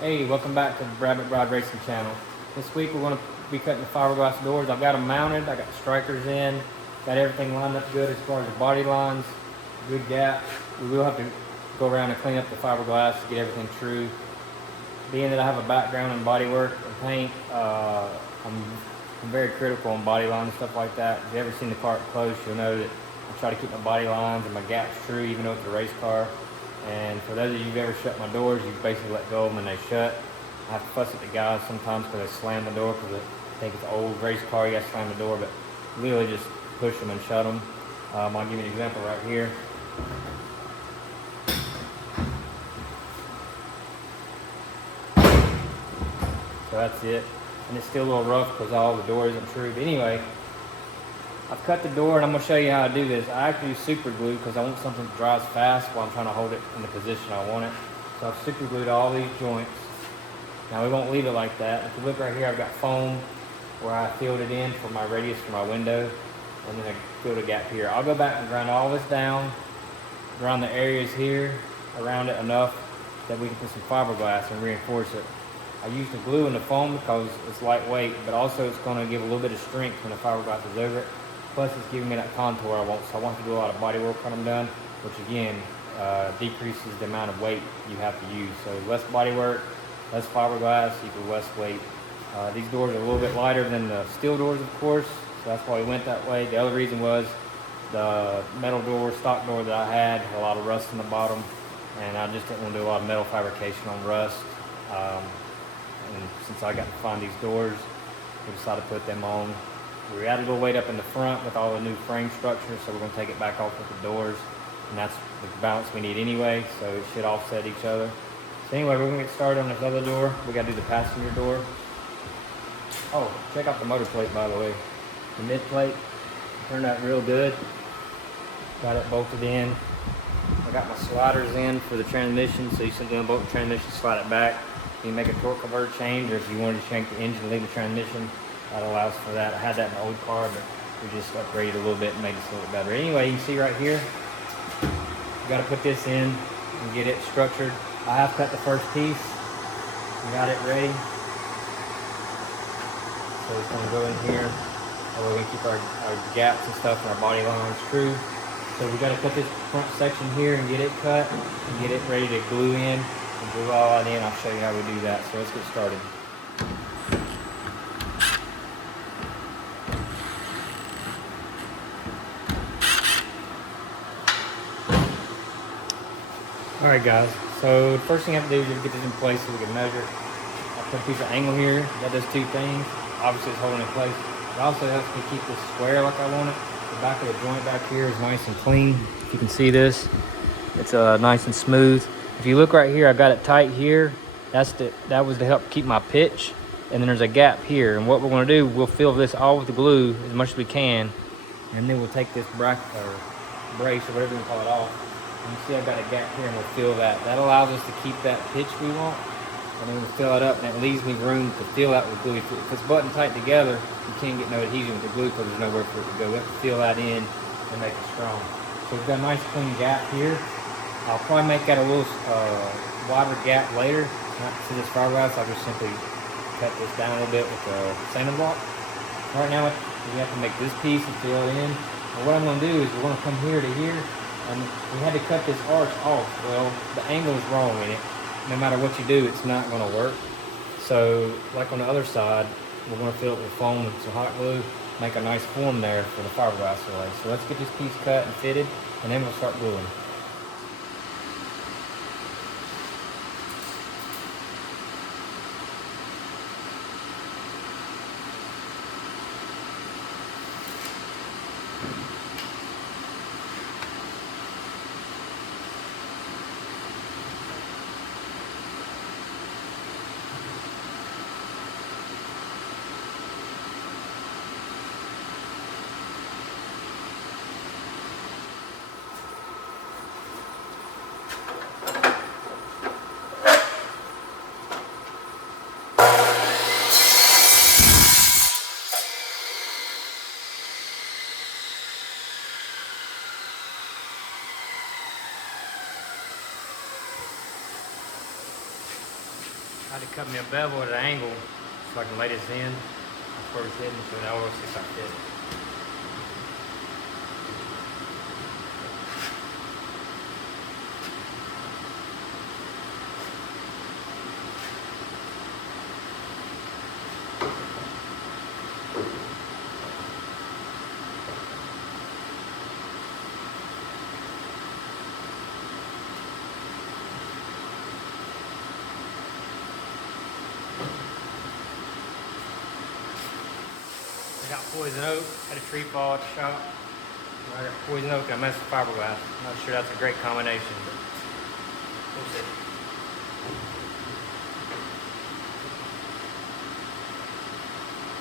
Hey, welcome back to the Rabbit Rod Racing channel. This week we're going to be cutting the fiberglass doors. I've got them mounted, I got the strikers in, got everything lined up good as far as the body lines, good gap. We will have to go around and clean up the fiberglass to get everything true. Being that I have a background in body work and paint, I'm very critical on body lines and stuff like that. If you've ever seen the car up close, you'll know that I try to keep my body lines and my gaps true, even though it's a race car. And for those of you who've ever shut my doors, you basically let go of them and they shut. I have to fuss at the guys sometimes because they slam the door because I think it's an old race car, you got to slam the door, but literally just push them and shut them. I'll give you an example right here. So that's it. And it's still a little rough because all the door isn't true. But anyway, I've cut the door and I'm going to show you how to do this. I actually use super glue because I want something that dries fast while I'm trying to hold it in the position I want it. So I've super glued all these joints. Now we won't leave it like that. If you look right here, I've got foam where I filled it in for my radius for my window. And then I filled a gap here. I'll go back and grind all this down, grind the areas here around it enough that we can put some fiberglass and reinforce it. I use the glue and the foam because it's lightweight, but also it's going to give a little bit of strength when the fiberglass is over it. Plus it's giving me that contour I want, so I want to do a lot of body work when I'm done, which again decreases the amount of weight you have to use. So less body work, less fiberglass equals less weight. These doors are a little bit lighter than the steel doors, of course, so that's why we went that way. The other reason was the metal door, stock door that I had a lot of rust in the bottom, and I just didn't want to do a lot of metal fabrication on rust. And since I got to find these doors, we decided to put them on. We added a little weight up in the front with all the new frame structure, so we're going to take it back off with the doors, and that's the balance we need anyway, so it should offset each other. So anyway, we're going to get started on this other door. We got to do the passenger door. Oh, check out the motor plate, by the way. The mid plate turned out real good. Got it bolted in. I got my sliders in for the transmission, so you simply unbolt the transmission, slide it back. You can make a torque converter change, or if you wanted to change the engine, leave the transmission, that allows for that. I had that in the old car, but we just upgraded a little bit and made it a little bit better. Anyway, you can see right here, you got to put this in and get it structured. I have cut the first piece, got it ready. So it's going to go in here. That way we can keep our gaps and stuff and our body lines true. So we got to cut this front section here and get it cut and get it ready to glue in. And glue all that in. I'll show you how we do that. So let's get started. Alright guys, so the first thing I have to do is just get this in place so we can measure it. I put a piece of angle here that does two things. Obviously it's holding it in place. It also helps me keep this square like I want it. The back of the joint back here is nice and clean. If you can see this, it's nice and smooth. If you look right here, I've got it tight here. That was to help keep my pitch. And then there's a gap here. And what we're going to do, we'll fill this all with the glue as much as we can. And then we'll take this bracket or brace or whatever you call it off. And you see I've got a gap here and we'll fill that. That allows us to keep that pitch we want. And then we'll fill it up and it leaves me room to fill that with glue. If it's button tight together, you can't get no adhesion with the glue because there's nowhere for it to go. We have to fill that in and make it strong. So we've got a nice clean gap here. I'll probably make that a little wider gap later. Not to this fiberglass, I'll just simply cut this down a little bit with the sanding block. Right now, we have to make this piece and fill it in. And what I'm going to do is we're going to come here to here, and we had to cut this arch off. Well, the angle is wrong in it. No matter what you do, it's not going to work. So, like on the other side, we're going to fill it with foam and some hot glue, make a nice form there for the fiberglass delay. So let's get this piece cut and fitted, and then we'll start gluing. I had to cut me a bevel at an angle so I can lay this in. That's where it's hidden, so now we'll see if I fit it. I got poison oak, had a tree fall at the shop. I got poison oak and I messed with fiberglass. I'm not sure that's a great combination, but we'll see.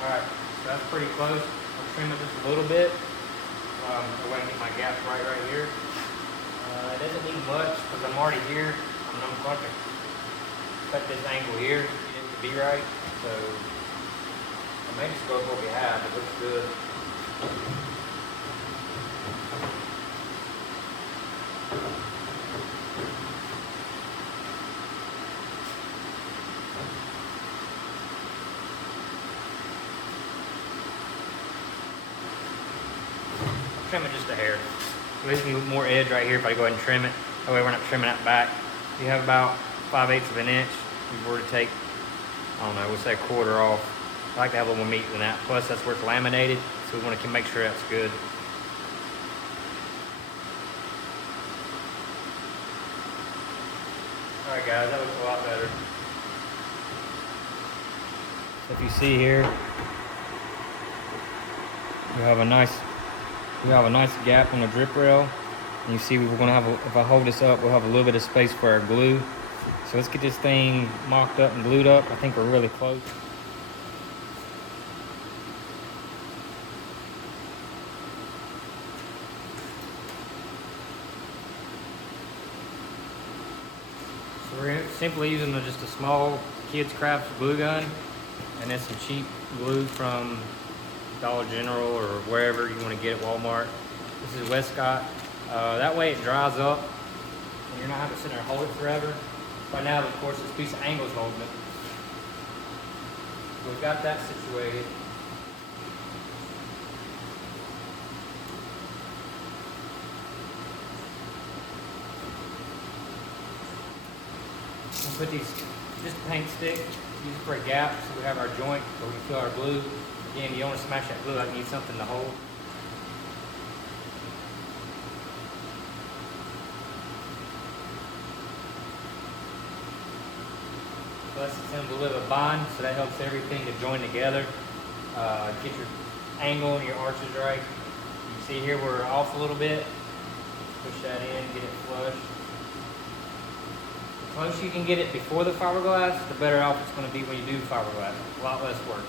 Alright, so that's pretty close. I'll trim it just a little bit. That way I can get my gap right here. It doesn't need much because I'm already here. I'm going to cut this angle here to get it to be right. So I may just go with what we have. It looks good. Trim it just a hair. So there's more edge right here if I go ahead and trim it. That way we're not trimming that back. You have about 5/8 of an inch. If we were to take, I don't know, we'll say a quarter off. I like to have a little more meat than that. Plus that's where it's laminated, so we want to make sure that's good. Alright guys, that looks a lot better. So if you see here, we have a nice gap on the drip rail. And you see we're gonna have, if I hold this up, we'll have a little bit of space for our glue. So let's get this thing mocked up and glued up. I think we're really close. So we're simply using just a small kids craft glue gun, and then some cheap glue from Dollar General or wherever you want to get at Walmart. This is Westcott. That way it dries up and you're not having to sit there and hold it forever. Right now, of course, this piece of angle's holding it. So we've got that situated. We'll put these, just a paint stick, use it for a gap so we have our joint where we fill our glue. Again, you don't want to smash that glue out, you need something to hold. So that's a little bit of a bind, so that helps everything to join together. Get your angle and your arches right. You see here we're off a little bit. Push that in, get it flush. The closer you can get it before the fiberglass, the better off it's going to be when you do fiberglass. A lot less work.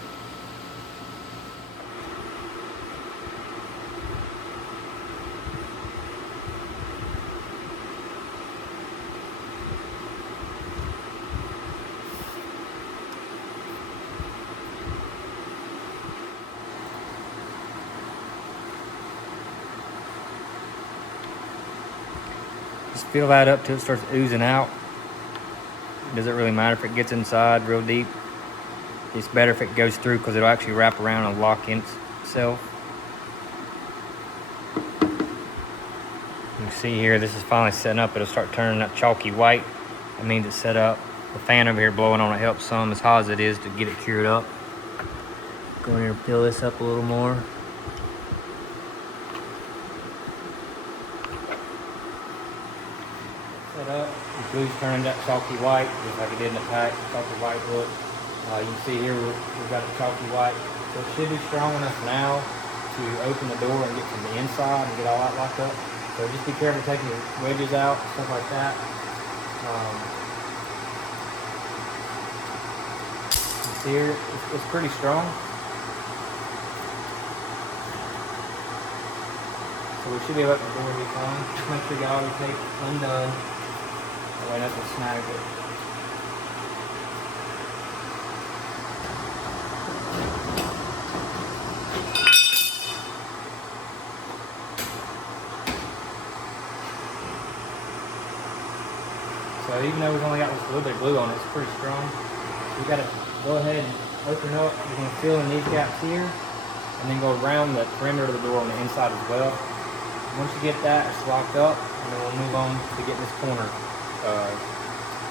Just fill that up till it starts oozing out. It doesn't really matter if it gets inside real deep. It's better if it goes through because it'll actually wrap around and lock in itself. You can see here, this is finally setting up. It'll start turning that chalky white. That means it's set up. The fan over here blowing on it helps some, as hot as it is, to get it cured up. Go in here and fill this up a little more. Set up. The glue's turning that chalky white, just like it did in the pack. Chalky white look. You can see here we've got a chalky white. So it should be strong enough now to open the door and get from the inside and get all that locked up. So just be careful taking your wedges out and stuff like that. You see here, it's pretty strong. So we should be able to open the door to be fine. Just make sure you got all your tape undone. That way nothing snags it. So even though we've only got a little bit of glue on it, it's pretty strong. You gotta go ahead and open up. You're gonna fill in these gaps here, and then go around the perimeter of the door on the inside as well. Once you get that, it's locked up, and then we'll move on to getting this corner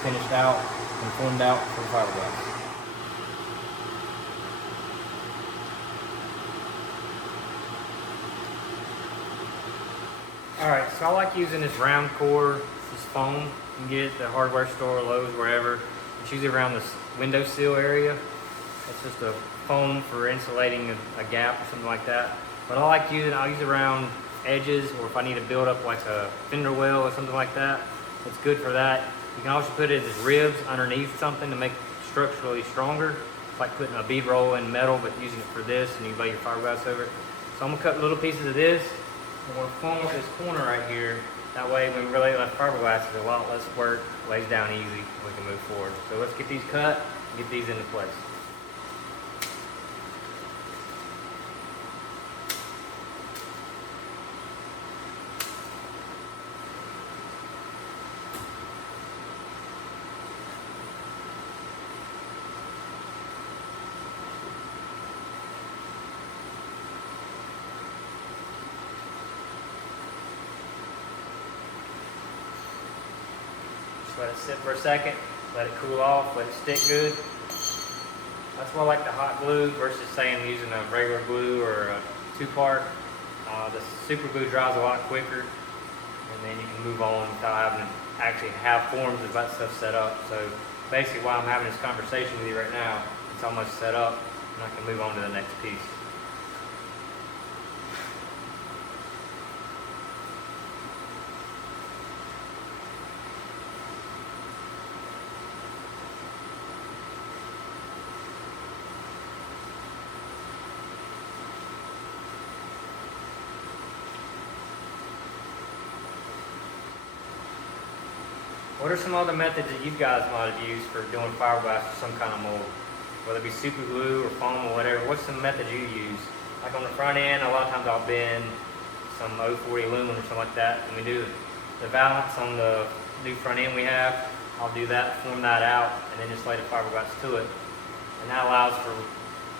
finished out and formed out for the fiberglass. Alright, so I like using this round core, this foam. You can get it at the hardware store, Lowe's, wherever. It's usually around this windowsill area. It's just a foam for insulating a gap or something like that. But I like using, I'll use it around edges, or if I need to build up like a fender well or something like that. It's good for that. You can also put it as ribs underneath something to make it structurally stronger. It's like putting a bead roll in metal, but using it for this, and you can lay your fiberglass over it. So I'm gonna cut little pieces of this. I'm gonna foam up this corner right here. That way, when we lay that fiberglass, it's a lot less work, lays down easy, we can move forward. So let's get these cut, and get these into place. Let it sit for a second, let it cool off, let it stick good. That's why I like the hot glue versus saying using a regular glue or a two-part. The super glue dries a lot quicker, and then you can move on without having to actually have forms of that stuff set up. So basically while I'm having this conversation with you right now, it's almost set up, and I can move on to the next piece. What are some other methods that you guys might have used for doing fiberglass or some kind of mold? Whether it be super glue or foam or whatever, what's some method you use? Like on the front end, a lot of times I'll bend some 040 aluminum or something like that. And we do the valance on the new front end we have. I'll do that, form that out, and then just lay the fiberglass to it. And that allows for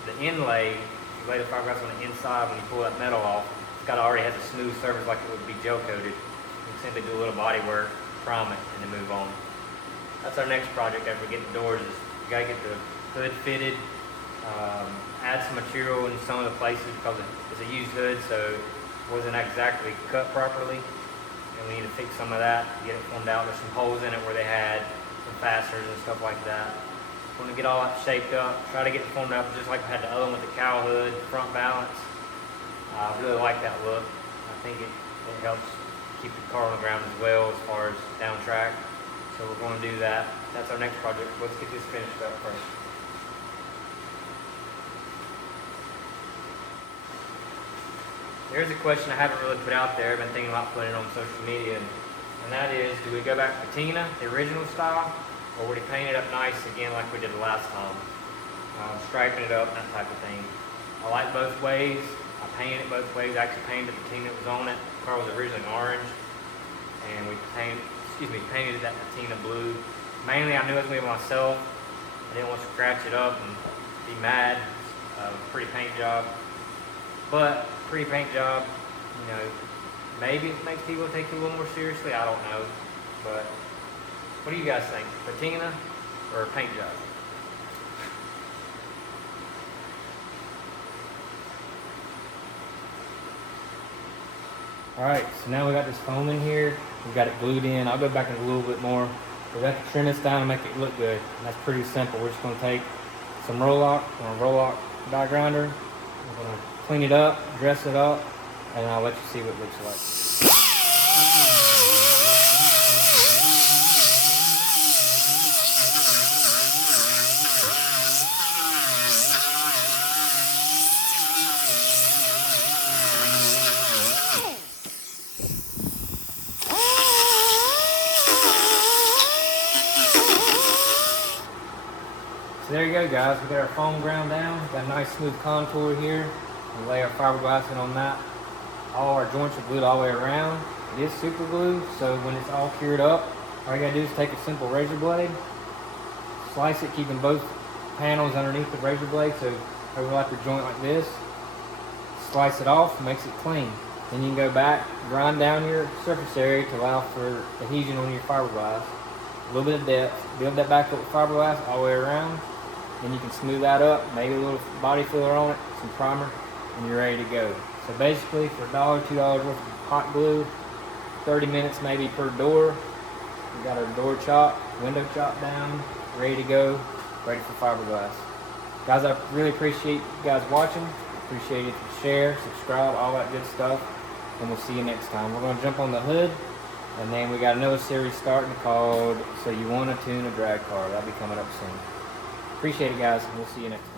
the inlay. You lay the fiberglass on the inside when you pull that metal off. It's got already has a smooth surface like it would be gel coated. You can simply do a little body work, prime it, and then move on. That's our next project after we get the doors. Is we gotta get the hood fitted, add some material in some of the places because it's a used hood, so it wasn't exactly cut properly, and we need to fix some of that, get it formed out. There's some holes in it where they had some fasteners and stuff like that. Want to get all that shaped up, try to get it formed out just like we had the other one with the cowl hood, front balance. I really like that look. I think it helps keep the car on the ground as well as far as down track. So we're going to do that. That's our next project. Let's get this finished up first. Here's a question I haven't really put out there. I've been thinking about putting it on social media, and that is, do we go back to patina, the original style, or would we paint it up nice again like we did the last time? Striping it up, that type of thing. I like both ways. I painted it both ways. I actually painted the patina that was on it. The car was originally orange, and we painted it that patina blue. Mainly, I knew it was going to be myself. I didn't want to scratch it up and be mad. Pretty paint job, but pretty paint job. You know, maybe it makes people take it a little more seriously. I don't know, but what do you guys think? Patina or a paint job? Alright, so now we got this foam in here. We've got it glued in. I'll go back in a little bit more. We got to trim this down and make it look good. And that's pretty simple. We're just going to take some Roll-Lock die grinder. We're going to clean it up, dress it up, and I'll let you see what it looks like. So there you go, guys. We got our foam ground down. We've got a nice smooth contour here. We lay our fiberglass in on that. All our joints are glued all the way around. It is super glue, so when it's all cured up, all you gotta do is take a simple razor blade, slice it, keeping both panels underneath the razor blade, so overlap your joint like this, slice it off, makes it clean. Then you can go back, grind down your surface area to allow for adhesion on your fiberglass. A little bit of depth, build that back up with fiberglass all the way around. Then you can smooth that up, maybe a little body filler on it, some primer, and you're ready to go. So basically for $1, $2 worth of hot glue, 30 minutes maybe per door. We got our door chop, window chop down, ready to go, ready for fiberglass. Guys, I really appreciate you guys watching. Appreciate it if you share, subscribe, all that good stuff. And we'll see you next time. We're going to jump on the hood, and then we got another series starting called So You Want to Tune a Drag Car. That'll be coming up soon. Appreciate it, guys, and we'll see you next time.